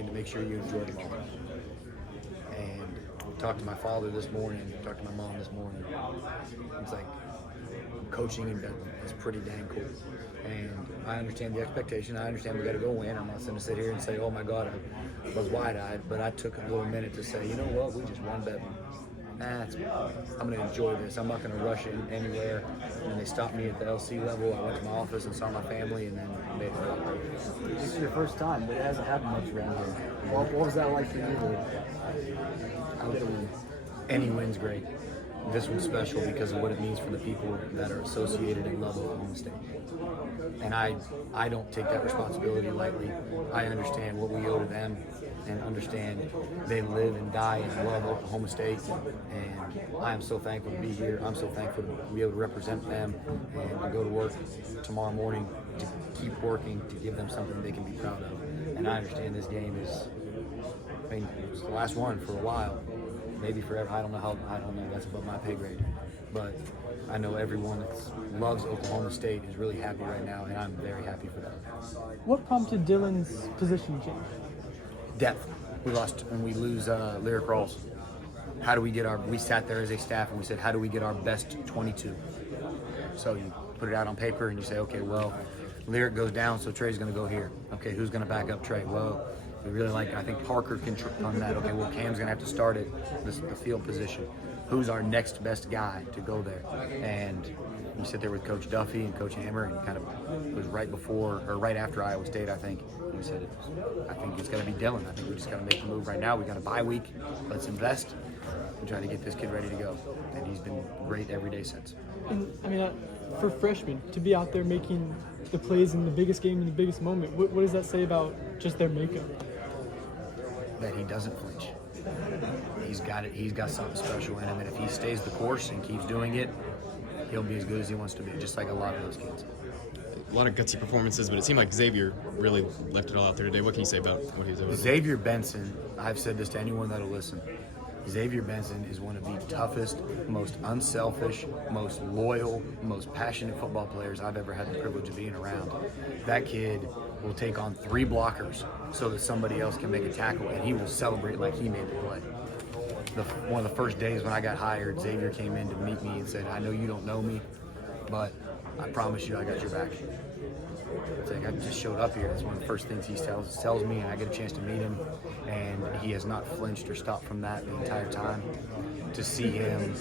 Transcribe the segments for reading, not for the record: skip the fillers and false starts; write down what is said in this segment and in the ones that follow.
game to make sure you enjoy the moment. And talked to my father this morning, talked to my mom this morning. It's like coaching in Bedlam is pretty dang cool. And I understand the expectation. I understand we got to go win. I'm not going to sit here and say, oh my God, I was wide-eyed. But I took a little minute to say, you know what, we just won Bedlam. I'm going to enjoy this. I'm not going to rush it anywhere. And they stopped me at the LC level. I went to my office and saw my family, and then made it. This is your first time, but it hasn't happened much around here. What was that like for you? Any win's great. This one's special because of what it means for the people that are associated and love Oklahoma State. And I don't take that responsibility lightly. I understand what we owe to them and understand they live and die and love Oklahoma State. And I am so thankful to be here. I'm so thankful to be able to represent them and to go to work tomorrow morning to keep working to give them something they can be proud of. And I understand this game is, it's the last one for a while. Maybe forever. I don't know. That's above my pay grade. But I know everyone that loves Oklahoma State is really happy right now, and I'm very happy for them. What prompted Dylan's position change? Depth. We lost and we lose Lyric Rawls. How do we get we sat there as a staff and we said, how do we get our best 22? So you put it out on paper and you say, okay, well, Lyric goes down, so Trey's going to go here. Okay, who's going to back up Trey? Well, we really I think Parker can on that. Okay, well, Cam's going to have to start at the field position. Who's our next best guy to go there? And you sit there with Coach Duffy and Coach Hammer, and kind of it was right after Iowa State, I think. And we said, I think it's going to be Dylan. I think we just got to make the move right now. We got a bye week. Let's invest and try to get this kid ready to go. And he's been great every day since. And for freshmen to be out there making the plays in the biggest game in the biggest moment, what does that say about just their makeup? That he doesn't flinch. He's got it. He's got something special in him, and if he stays the course and keeps doing it, he'll be as good as he wants to be, just like a lot of those kids. A lot of gutsy performances, but it seemed like Xavier really left it all out there today. What can you say about what he's doing? Xavier Benson, I've said this to anyone that'll listen. Xavier Benson is one of the toughest, most unselfish, most loyal, most passionate football players I've ever had the privilege of being around. That kid will take on 3 blockers so that somebody else can make a tackle, and he will celebrate like he made the play. One of the first days when I got hired, Xavier came in to meet me and said, I know you don't know me, but I promise you I got your back. It's like I just showed up here. That's one of the first things he tells me, and I get a chance to meet him, and he has not flinched or stopped from that the entire time. To see him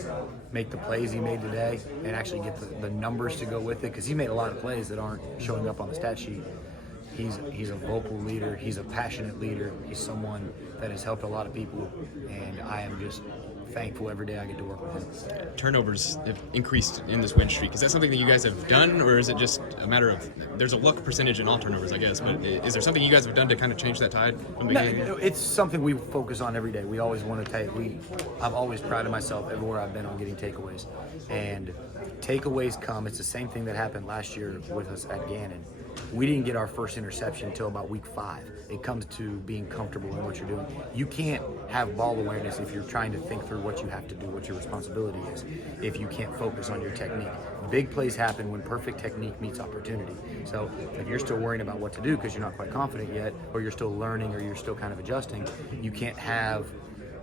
make the plays he made today and actually get the numbers to go with it, because he made a lot of plays that aren't showing up on the stat sheet. He's a vocal leader. He's a passionate leader. He's someone that has helped a lot of people, and I am just thankful every day I get to work with him. Turnovers have increased in this win streak. Is that something that you guys have done, or is it just a matter of there's a luck percentage in all turnovers, I guess, but is there something you guys have done to kind of change that tide? No, it's something we focus on every day. We always want to take. I've always prided myself everywhere I've been on getting takeaways, and takeaways come. It's the same thing that happened last year with us at Gannon. We didn't get our first interception until about week 5. It comes to being comfortable in what you're doing. You can't have ball awareness if you're trying to think through what you have to do, what your responsibility is, if you can't focus on your technique. Big plays happen when perfect technique meets opportunity. So if you're still worrying about what to do because you're not quite confident yet, or you're still learning, or you're still kind of adjusting, you can't have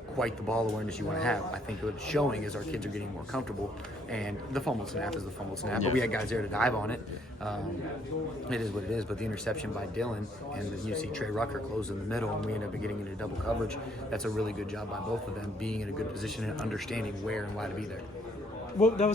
quite the ball awareness you want to have. I think what's showing is our kids are getting more comfortable, and the fumble snap is the fumble snap, but we had guys there to dive on it. It is what it is, but the interception by Dylan, and then you see Trey Rucker close in the middle, and we end up getting into double coverage. That's a really good job by both of them, being in a good position and understanding where and why to be there. Well, that was